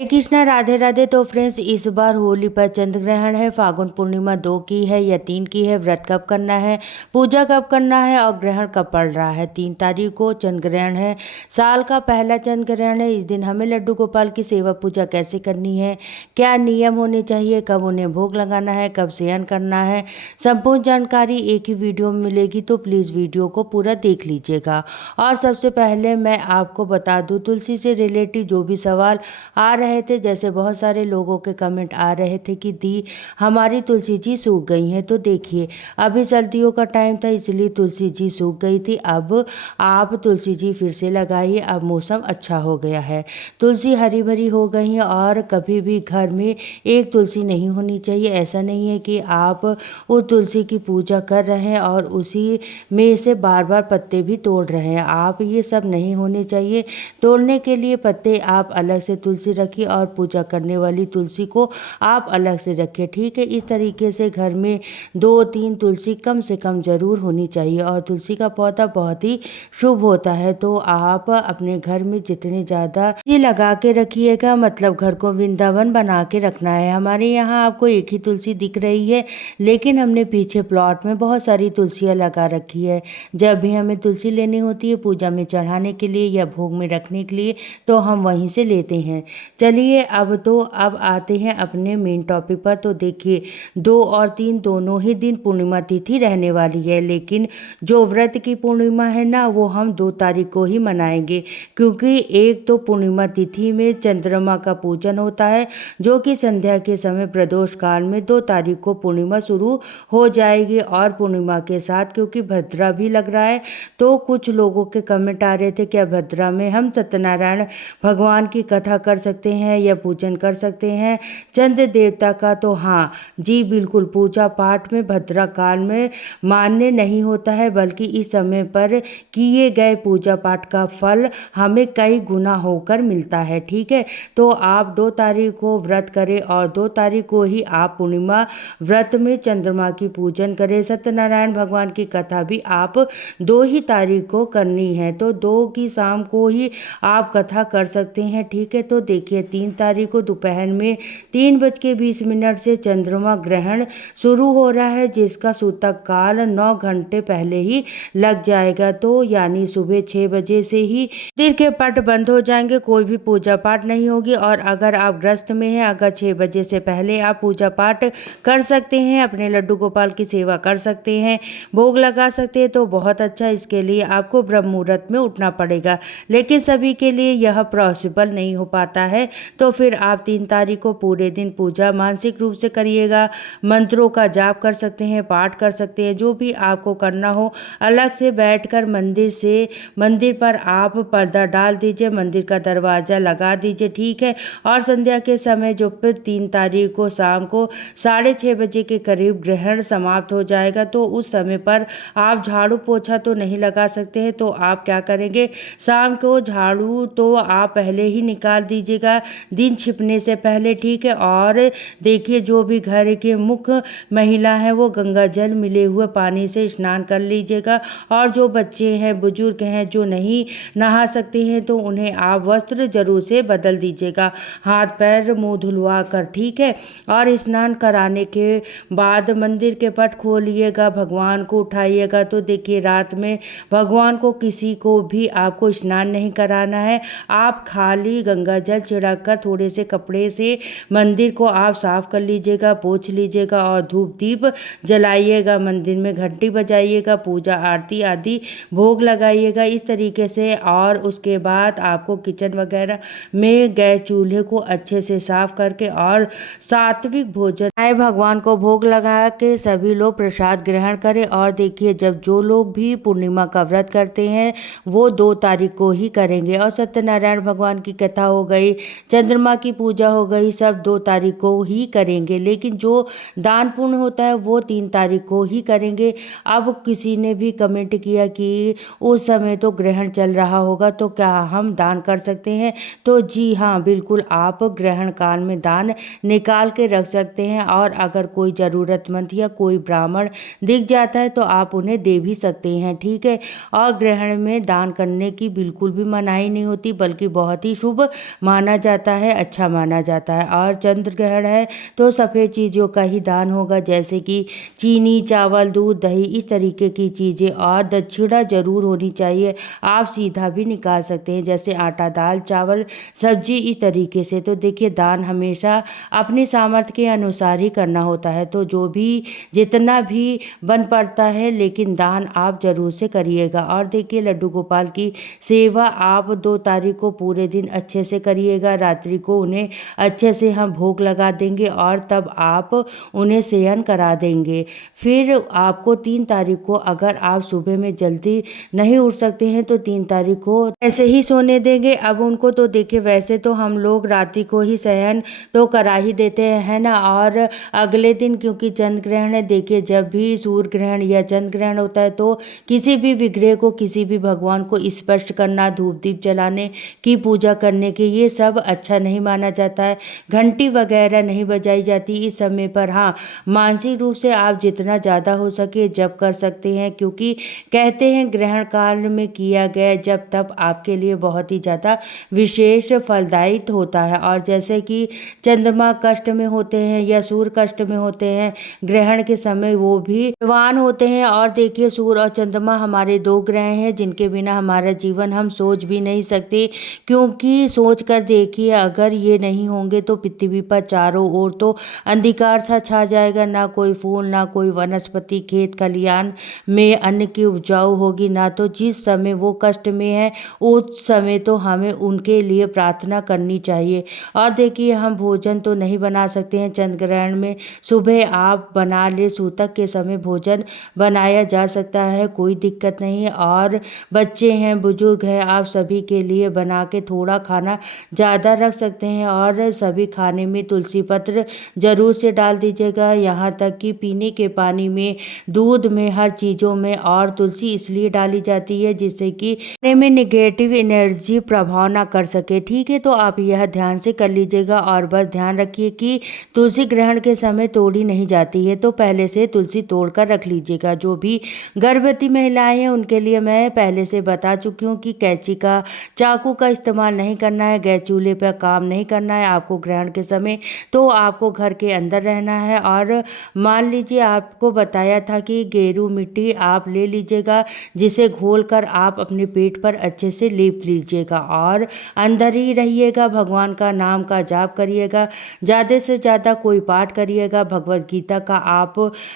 हरे कृष्णा राधे राधे। तो फ्रेंड्स, इस बार होली पर चंद्र ग्रहण है। फागुन पूर्णिमा 2 की है या 3 की है, व्रत कब करना है, पूजा कब करना है और ग्रहण कब पड़ रहा है। 3 तारीख को चंद्र ग्रहण है। साल का पहला चंद्र ग्रहण है। इस दिन हमें लड्डू गोपाल की सेवा पूजा कैसे करनी है, क्या नियम होने चाहिए, कब उन्हें भोग लगाना है, कब सेवन करना है, संपूर्ण जानकारी एक ही वीडियो में मिलेगी। तो प्लीज़ वीडियो को पूरा देख लीजिएगा। और सबसे पहले मैं आपको बता दूँ, तुलसी से रिलेटेड जो भी सवाल आ रहे थे, जैसे बहुत सारे लोगों के कमेंट आ रहे थे कि दी हमारी तुलसी जी सूख गई हैं। तो देखिए, अभी सर्दियों का टाइम था इसलिए तुलसी जी सूख गई थी। अब आप तुलसी जी फिर से लगाइए, अब मौसम अच्छा हो गया है, तुलसी हरी भरी हो गई है। और कभी भी घर में एक तुलसी नहीं होनी चाहिए। ऐसा नहीं है कि आप उस तुलसी की पूजा कर रहे हैं और उसी में से बार बार पत्ते भी तोड़ रहे हैं। आप ये सब नहीं होने चाहिए। तोड़ने के लिए पत्ते आप अलग से तुलसी रखिए और पूजा करने वाली तुलसी को आप अलग से रखिए, ठीक है। इस तरीके से घर में 2-3 तुलसी कम से कम जरूर होनी चाहिए। और तुलसी का पौधा बहुत ही शुभ होता है। तो आप अपने घर में जितने ज़्यादा तुलसी लगा के रखिएगा, मतलब घर को वृंदावन बना के रखना है। हमारे यहाँ आपको एक ही तुलसी दिख रही है, लेकिन हमने पीछे प्लॉट में बहुत सारी तुलसियाँ लगा रखी है। जब भी हमें तुलसी लेनी होती है पूजा में चढ़ाने के लिए या भोग में रखने के लिए, तो हम वहीं से लेते हैं। चलिए, अब आते हैं अपने मेन टॉपिक पर। तो देखिए, 2 और 3 दोनों ही दिन पूर्णिमा तिथि रहने वाली है, लेकिन जो व्रत की पूर्णिमा है ना, वो हम 2 तारीख को ही मनाएंगे। क्योंकि एक तो पूर्णिमा तिथि में चंद्रमा का पूजन होता है, जो कि संध्या के समय प्रदोष काल में 2 तारीख को पूर्णिमा शुरू हो जाएगी। और पूर्णिमा के साथ क्योंकि भद्रा भी लग रहा है, तो कुछ लोगों के कमेंट आ रहे थे क्या भद्रा में हम सत्यनारायण भगवान की कथा कर सकते हैं या पूजन कर सकते हैं चंद्र देवता का। तो हाँ जी, बिल्कुल, पूजा पाठ में भद्रा काल में मान्य नहीं होता है, बल्कि इस समय पर किए गए पूजा पाठ का फल हमें कई गुना होकर मिलता है, ठीक है। तो आप 2 तारीख को व्रत करें और 2 तारीख को ही आप पूर्णिमा व्रत में चंद्रमा की पूजन करें। सत्यनारायण भगवान की कथा भी आप 2 ही तारीख को करनी है, तो 2 की शाम को ही आप कथा कर सकते हैं, ठीक है। तो देखिए, 3 तारीख को दोपहर में 3:20 से चंद्रमा ग्रहण शुरू हो रहा है, जिसका सूतक काल 9 घंटे पहले ही लग जाएगा। तो यानी सुबह 6 बजे से ही मंदिर के पट बंद हो जाएंगे, कोई भी पूजा पाठ नहीं होगी। और अगर आप ग्रस्त में हैं, अगर 6 बजे से पहले आप पूजा पाठ कर सकते हैं, अपने लड्डू गोपाल की सेवा कर सकते हैं, भोग लगा सकते हैं, तो बहुत अच्छा। इसके लिए आपको ब्रह्म मुहूर्त में उठना पड़ेगा, लेकिन सभी के लिए यह पॉसिबल नहीं हो पाता है। तो फिर आप 3 तारीख को पूरे दिन पूजा मानसिक रूप से करिएगा, मंत्रों का जाप कर सकते हैं, पाठ कर सकते हैं, जो भी आपको करना हो। अलग से बैठकर मंदिर पर आप पर्दा डाल दीजिए, मंदिर का दरवाज़ा लगा दीजिए, ठीक है। और संध्या के समय जो फिर 3 तारीख को शाम को 6:30 बजे के करीब ग्रहण समाप्त हो जाएगा, तो उस समय पर आप झाड़ू पोछा तो नहीं लगा सकते हैं। तो आप क्या करेंगे, शाम को झाड़ू तो आप पहले ही निकाल दीजिएगा, दिन छिपने से पहले, ठीक है। और देखिए, जो भी घर के मुख्य महिला हैं वो गंगा जल मिले हुए पानी से स्नान कर लीजिएगा। और जो बच्चे हैं, बुजुर्ग हैं, जो नहीं नहा सकते हैं, तो उन्हें आप वस्त्र जरूर से बदल दीजिएगा, हाथ पैर मुंह धुलवा कर, ठीक है। और स्नान कराने के बाद मंदिर के पट खोलिएगा, भगवान को उठाइएगा। तो देखिए, रात में भगवान को किसी को भी आपको स्नान नहीं कराना है। आप खाली गंगा जल छिड़ककर थोड़े से कपड़े से मंदिर को आप साफ कर लीजिएगा, पोंछ लीजिएगा और धूप दीप जलाइएगा, मंदिर में घंटी बजाइएगा, पूजा आरती आदि भोग लगाइएगा, इस तरीके से। और उसके बाद आपको किचन वगैरह में गैस चूल्हे को अच्छे से साफ करके और सात्विक भोजन आए भगवान को भोग लगा के सभी लोग प्रसाद ग्रहण करें। और देखिए, जब जो लोग भी पूर्णिमा का व्रत करते हैं वो 2 तारीख को ही करेंगे। और सत्यनारायण भगवान की कथा हो गई, चंद्रमा की पूजा हो गई, सब 2 तारीख को ही करेंगे। लेकिन जो दान पुण्य होता है वो 3 तारीख को ही करेंगे। अब किसी ने भी कमेंट किया कि उस समय तो ग्रहण चल रहा होगा, तो क्या हम दान कर सकते हैं। तो जी हाँ, बिल्कुल, आप ग्रहण काल में दान निकाल के रख सकते हैं। और अगर कोई ज़रूरतमंद या कोई ब्राह्मण दिख जाता है तो आप उन्हें दे भी सकते हैं, ठीक है। और ग्रहण में दान करने की बिल्कुल भी मनाही नहीं होती, बल्कि बहुत ही शुभ माना जाता है, अच्छा माना जाता है। और चंद्र ग्रहण है तो सफ़ेद चीज़ों का ही दान होगा, जैसे कि चीनी, चावल, दूध, दही, इस तरीके की चीज़ें। और दक्षिणा जरूर होनी चाहिए। आप सीधा भी निकाल सकते हैं, जैसे आटा, दाल, चावल, सब्जी, इस तरीके से। तो देखिए, दान हमेशा अपने सामर्थ्य के अनुसार ही करना होता है। तो जो भी जितना भी बन पड़ता है, लेकिन दान आप जरूर से करिएगा। और देखिए, लड्डू गोपाल की सेवा आप 2 तारीख को पूरे दिन अच्छे से करिएगा। रात्रि को उन्हें अच्छे से हम भोग लगा देंगे और तब आप उन्हें शयन करा देंगे। फिर आपको 3 तारीख को, अगर आप सुबह में जल्दी नहीं उठ सकते हैं, तो 3 तारीख को ऐसे ही सोने देंगे। अब उनको तो देखिए, वैसे तो हम लोग रात्रि को ही शयन तो करा ही देते हैं ना। और अगले दिन क्योंकि चंद्र ग्रहण है, देखिए जब भी सूर्य ग्रहण या चंद्र ग्रहण होता है तो किसी भी विग्रह को, किसी भी भगवान को स्पर्श करना, धूप दीप जलाने की, पूजा करने के, ये सब अच्छा नहीं माना जाता है। घंटी वगैरह नहीं बजाई जाती इस समय पर। हाँ, मानसिक रूप से आप जितना ज़्यादा हो सके जप कर सकते हैं, क्योंकि कहते हैं ग्रहण काल में किया गया जब तब आपके लिए बहुत ही ज़्यादा विशेष फलदायी होता है। और जैसे कि चंद्रमा कष्ट में होते हैं या सूर्य कष्ट में होते हैं ग्रहण के समय, वो भी बलवान होते हैं। और देखिए, सूर्य और चंद्रमा हमारे 2 ग्रह हैं जिनके बिना हमारा जीवन हम सोच भी नहीं सकते। क्योंकि सोच कर देखिए, अगर ये नहीं होंगे तो पृथ्वी पर चारों ओर तो अंधकार सा छा जाएगा। ना कोई फूल, ना कोई वनस्पति, खेत खलिहान में अन्न की उपजाऊ होगी ना। तो जिस समय वो कष्ट में है, उस समय तो हमें उनके लिए प्रार्थना करनी चाहिए। और देखिए, हम भोजन तो नहीं बना सकते हैं चंद्र ग्रहण में। सुबह आप बना ले, सूतक के समय भोजन बनाया जा सकता है, कोई दिक्कत नहीं है। और बच्चे हैं, बुजुर्ग हैं, आप सभी के लिए बना के थोड़ा खाना ज़्यादा रख सकते हैं। और सभी खाने में तुलसी पत्र ज़रूर से डाल दीजिएगा, यहाँ तक कि पीने के पानी में, दूध में, हर चीज़ों में। और तुलसी इसलिए डाली जाती है जिससे कि खाने में निगेटिव एनर्जी प्रभाव ना कर सके। ठीक है, तो आप यह ध्यान से कर लीजिएगा। और बस ध्यान रखिए कि तुलसी ग्रहण के समय तोड़ी नहीं जाती है, तो पहले से तुलसी तोड़ कर रख लीजिएगा। जो भी गर्भवती महिलाएं हैं उनके लिए मैं पहले से बता चुकी हूँ कि कैंची का, चाकू का इस्तेमाल नहीं करना है, गैस चूल्हे पर काम नहीं करना है आपको ग्रहण के समय। तो आपको घर के अंदर रहना है। और मान लीजिए, आपको बताया था कि गेरू मिट्टी आप ले लीजिएगा, जिसे घोल कर आप अपने पेट पर अच्छे से लेप लीजिएगा। और अंदर ही रहिएगा, भगवान का नाम का जाप करिएगा, ज़्यादा से ज़्यादा कोई पाठ करिएगा। भगवत गीता का आप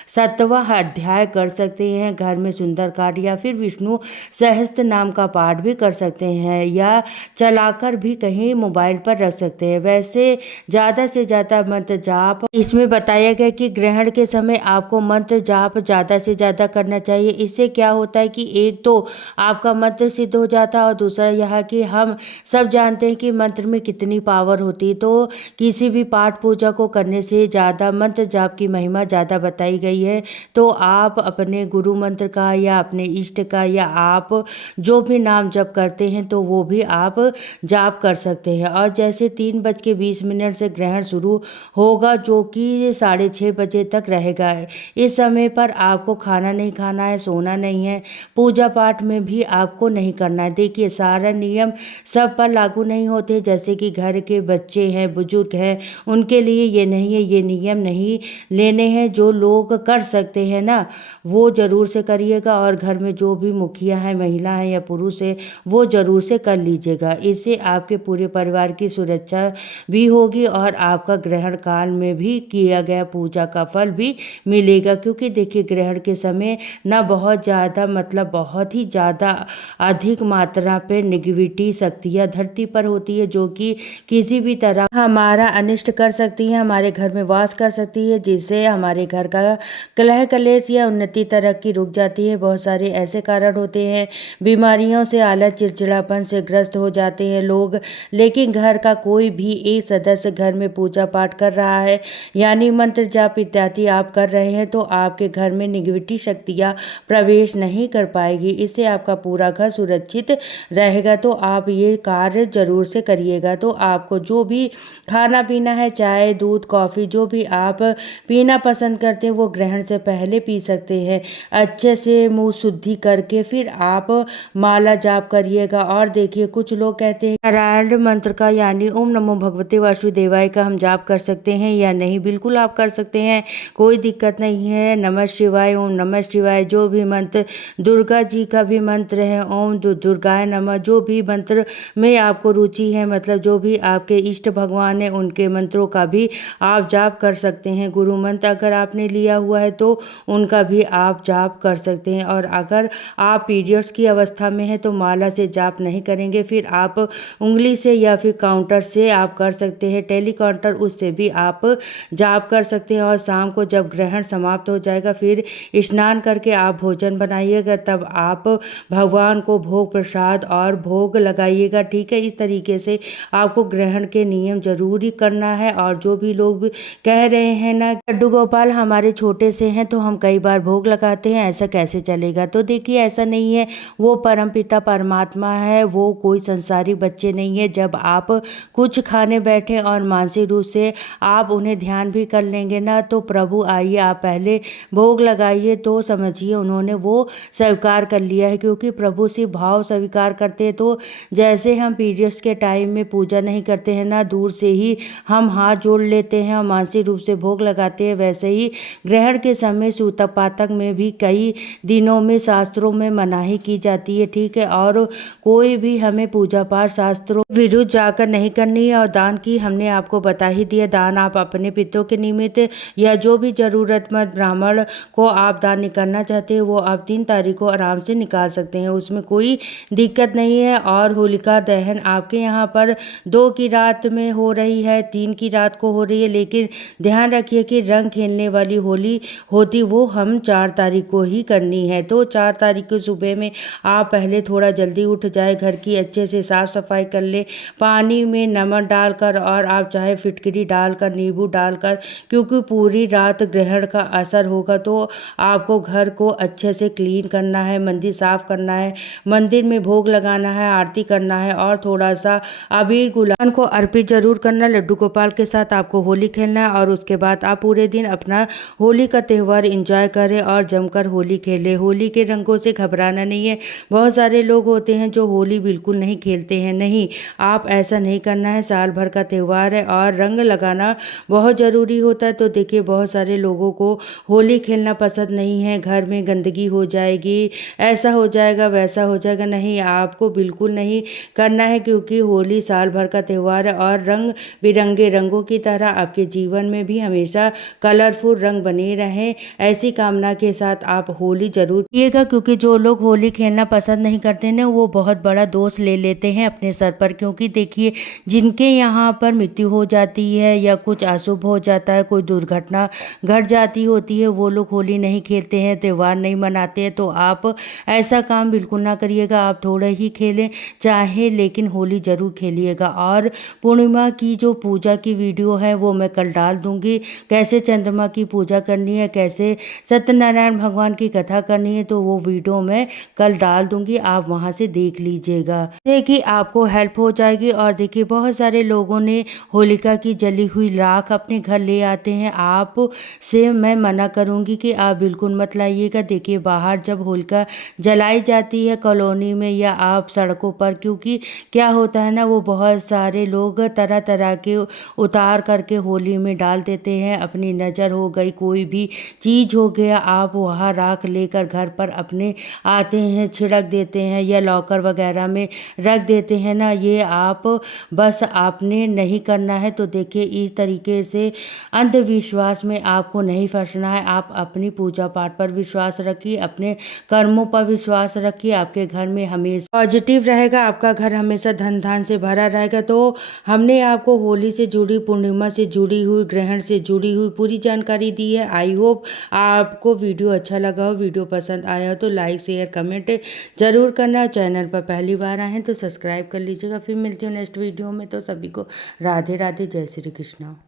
7वां अध्याय कर सकते हैं घर में, सुंदरकांड, या फिर विष्णु सहस्त्र नाम का पाठ भी कर सकते हैं, या चलाकर भी कहीं मोबाइल पर रख सकते हैं। वैसे ज़्यादा से ज़्यादा मंत्र जाप इसमें बताया गया कि ग्रहण के समय आपको मंत्र जाप ज़्यादा से ज़्यादा करना चाहिए। इससे क्या होता है कि एक तो आपका मंत्र सिद्ध हो जाता है, और दूसरा यह कि हम सब जानते हैं कि मंत्र में कितनी पावर होती है। तो किसी भी पाठ पूजा को करने से ज़्यादा मंत्र जाप की महिमा ज़्यादा बताई गई है। तो आप अपने गुरु मंत्र का, या अपने इष्ट का, या आप जो भी नाम जप करते हैं तो वो भी आप जाप कर सकते हैं। और जैसे 3:20 से ग्रहण शुरू होगा, जो कि 6:30 बजे तक रहेगा। इस समय पर आपको खाना नहीं खाना है, सोना नहीं है, पूजा पाठ में भी आपको नहीं करना है। देखिए, सारा नियम सब पर लागू नहीं होते, जैसे कि घर के बच्चे हैं, बुजुर्ग हैं, उनके लिए ये नहीं है, ये नियम नहीं लेने हैं। जो लोग कर सकते हैं ना, वो ज़रूर से करिएगा। और घर में जो भी मुखिया हैं, महिला हैं या पुरुष है, वो ज़रूर से कर लीजिएगा। इससे आपके पूरे परिवार की सुरक्षा भी होगी, और आपका ग्रहण काल में भी किया गया पूजा का फल भी मिलेगा। क्योंकि देखिए, ग्रहण के समय ना बहुत ज़्यादा, मतलब बहुत ही ज़्यादा अधिक मात्रा पे नेगेटिविटी शक्तियाँ धरती पर होती है, जो कि किसी भी तरह हमारा अनिष्ट कर सकती है, हमारे घर में वास कर सकती है, जिससे हमारे घर का कलह कलेश या उन्नति तरक्की रुक जाती है। बहुत सारे ऐसे कारण होते हैं, बीमारियों से, आलस, चिड़चिड़ापन से ग्रस्त हो जाते हैं लोग। लेकिन घर का कोई भी एक सदस्य घर में पूजा पाठ कर रहा है, यानी मंत्र जाप इत्यादि आप कर रहे हैं, तो आपके घर में नेगेटिव शक्तियाँ प्रवेश नहीं कर पाएगी। इससे आपका पूरा घर सुरक्षित रहेगा। तो आप ये कार्य जरूर से करिएगा। तो आपको जो भी खाना पीना है, चाय, दूध, कॉफ़ी, जो भी आप पीना पसंद करते हैं, वो ग्रहण से पहले पी सकते हैं। अच्छे से मुंह शुद्धि करके फिर आप माला जाप करिएगा। और देखिए, कुछ लोग कहते हैं नारायण मंत्र का यानी ओम नमो भगवते वासुदेवाय का हम जाप कर सकते हैं या नहीं? बिल्कुल आप कर सकते हैं, कोई दिक्कत नहीं है। नमः शिवाय, ओम नमः शिवाय, जो भी मंत्र, दुर्गा जी का भी मंत्र है, ओम दुर्गाय नमः, जो भी मंत्र में आपको रुचि है, मतलब जो भी आपके इष्ट भगवान हैं उनके मंत्रों का भी आप जाप कर सकते हैं। गुरु मंत्र अगर आपने लिया हुआ है तो उनका भी आप जाप कर सकते हैं। और अगर आप पीरियड्स की अवस्था में हैं तो माला से जाप नहीं करेंगे, फिर आप उंगली से या फिर काउंटर से आप कर सकते हैं, टेली काउंटर, उससे भी आप जाप कर सकते हैं। और शाम को जब ग्रहण समाप्त हो जाएगा फिर स्नान करके आप भोजन बनाइएगा, तब आप भगवान को भोग प्रसाद और भोग लगाइएगा, ठीक है। इस तरीके से आपको ग्रहण के नियम जरूरी करना है। और जो भी लोग कह रहे हैं ना लड्डू गोपाल हमारे छोटे से हैं तो हम कई बार भोग लगाते हैं, ऐसा कैसे चलेगा? तो देखिए ऐसा नहीं है, वो परमपिता परमात्मा है, वो कोई संसारिक बच्चे नहीं है। जब आप कुछ खाने बैठे और मानसिक रूप से आप उन्हें ध्यान भी कर लेंगे ना, तो प्रभु आइए आप पहले भोग लगाइए, तो समझिए उन्होंने वो स्वीकार कर लिया है। क्योंकि प्रभु से भाव स्वीकार करते हैं, तो जैसे हम पीरियड्स के टाइम में पूजा नहीं करते हैं ना, दूर से ही हम हाथ जोड़ लेते हैं और मानसिक रूप से भोग लगाते हैं, वैसे ही ग्रहण के समय सूतक पातक में भी कई दिनों में शास्त्रों में मनाही की जाती है, ठीक है। और कोई भी हमें पूजा पाठ शास्त्रों विरुद्ध जाकर नहीं करनी है। और दान की हमने आपको बता ही दिया, दान आप अपने पितरों के निमित्त या जो भी जरूरतमंद ब्राह्मण को आप दान निकालना चाहते हैं वो आप 3 तारीख को आराम से निकाल सकते हैं, उसमें कोई दिक्कत नहीं है। और होलिका दहन आपके यहाँ पर 2 की रात में हो रही है, 3 की रात को हो रही है, लेकिन ध्यान रखिए कि रंग खेलने वाली होली होती वो हम 4 तारीख को ही करनी है। तो 4 तारीख को सुबह में आप पहले थोड़ा जल्दी उठ जाए, घर की अच्छे से साफ सफाई कर ले, पानी में नमक डालकर, और आप चाहे फिटकरी डालकर, नींबू डालकर, क्योंकि पूरी रात ग्रहण का असर होगा, तो आपको घर को अच्छे से क्लीन करना है, मंदिर साफ करना है, मंदिर में भोग लगाना है, आरती करना है, और थोड़ा सा अबीर गुलाल को अर्पित जरूर करना। लड्डू गोपाल के साथ आपको होली खेलना है और उसके बाद आप पूरे दिन अपना होली का त्यौहार एंजॉय करें और जमकर होली खेलें। होली के रंगों से घबराना नहीं है। बहुत सारे लोग होते हैं जो होली बिल्कुल नहीं खेलते हैं, नहीं, आप ऐसा नहीं करना है। साल भर का त्यौहार है और रंग लगाना बहुत ज़रूरी होता है। तो देखिए बहुत सारे लोगों को होली खेलना पसंद नहीं है, घर में गंदगी हो जाएगी, ऐसा हो जाएगा, वैसा हो जाएगा, नहीं, आपको बिल्कुल नहीं करना है, क्योंकि होली साल भर का त्यौहार है और रंग बिरंगे रंगों की तरह आपके जीवन में भी हमेशा कलरफुल रंग बने रहें, ऐसी कामना के साथ आप होली जरूर किएगा। क्योंकि जो लोग होली खेलना पसंद नहीं करते ना, वो बहुत बड़ा दोष ले लेते हैं अपने सर पर। क्योंकि देखिए जिनके यहाँ पर मृत्यु हो जाती है या कुछ अशुभ हो जाता है, कोई दुर्घटना घट जाती होती है, वो लोग होली नहीं खेलते हैं, त्यौहार नहीं मनाते हैं। तो आप ऐसा काम बिल्कुल ना करिएगा, आप थोड़ा ही खेलें चाहे, लेकिन होली जरूर खेलिएगा। और पूर्णिमा की जो पूजा की वीडियो है वो मैं कल डाल दूंगी, कैसे चंद्रमा की पूजा करनी है, कैसे सत्यनारायण भगवान की कथा करनी है, तो वो वीडियो मैं कल डाल दूंगी, आप वहां से देख लीजिएगा, देखिए आपको हेल्प हो जाएगी। और देखिए बहुत सारे लोगों ने होलिका की जली हुई राख अपने घर ले आते हैं, आप से मैं मना करूंगी कि आप बिल्कुल मत लाइएगा। देखिए बाहर जब होलिका जलाई जाती है कॉलोनी में या आप सड़कों पर, क्योंकि क्या होता है ना, वो बहुत सारे लोग तरह तरह के उतार करके होली में डाल देते हैं, अपनी नज़र हो गई, कोई भी चीज़ हो गया, आप वहाँ राख लेकर घर पर अपने आते हैं, छिड़क देते हैं या लॉकर वगैरह में रख देते हैं ना, ये आप बस आपने नहीं करना है। तो देखिए इस तरीके से अंधविश्वास में आपको नहीं फंसना है, आप अपनी पूजा पाठ पर विश्वास रखिए, अपने कर्मों पर विश्वास रखिए, आपके घर में हमेशा पॉजिटिव रहेगा, आपका घर हमेशा धन धान से भरा रहेगा। तो हमने आपको होली से जुड़ी, पूर्णिमा से जुड़ी हुई, ग्रहण से जुड़ी हुई पूरी जानकारी दी है। आई होप आपको वीडियो अच्छा लगा हो, वीडियो पसंद आया हो तो लाइक शेयर कमेंट जरूर करना। चैनल पर पहली बार आए हैं तो सब्सक्राइब कर लीजिएगा। फिर मिलती हूँ नेक्स्ट वीडियो में, तो सभी को राधे राधे, जय श्री कृष्णा।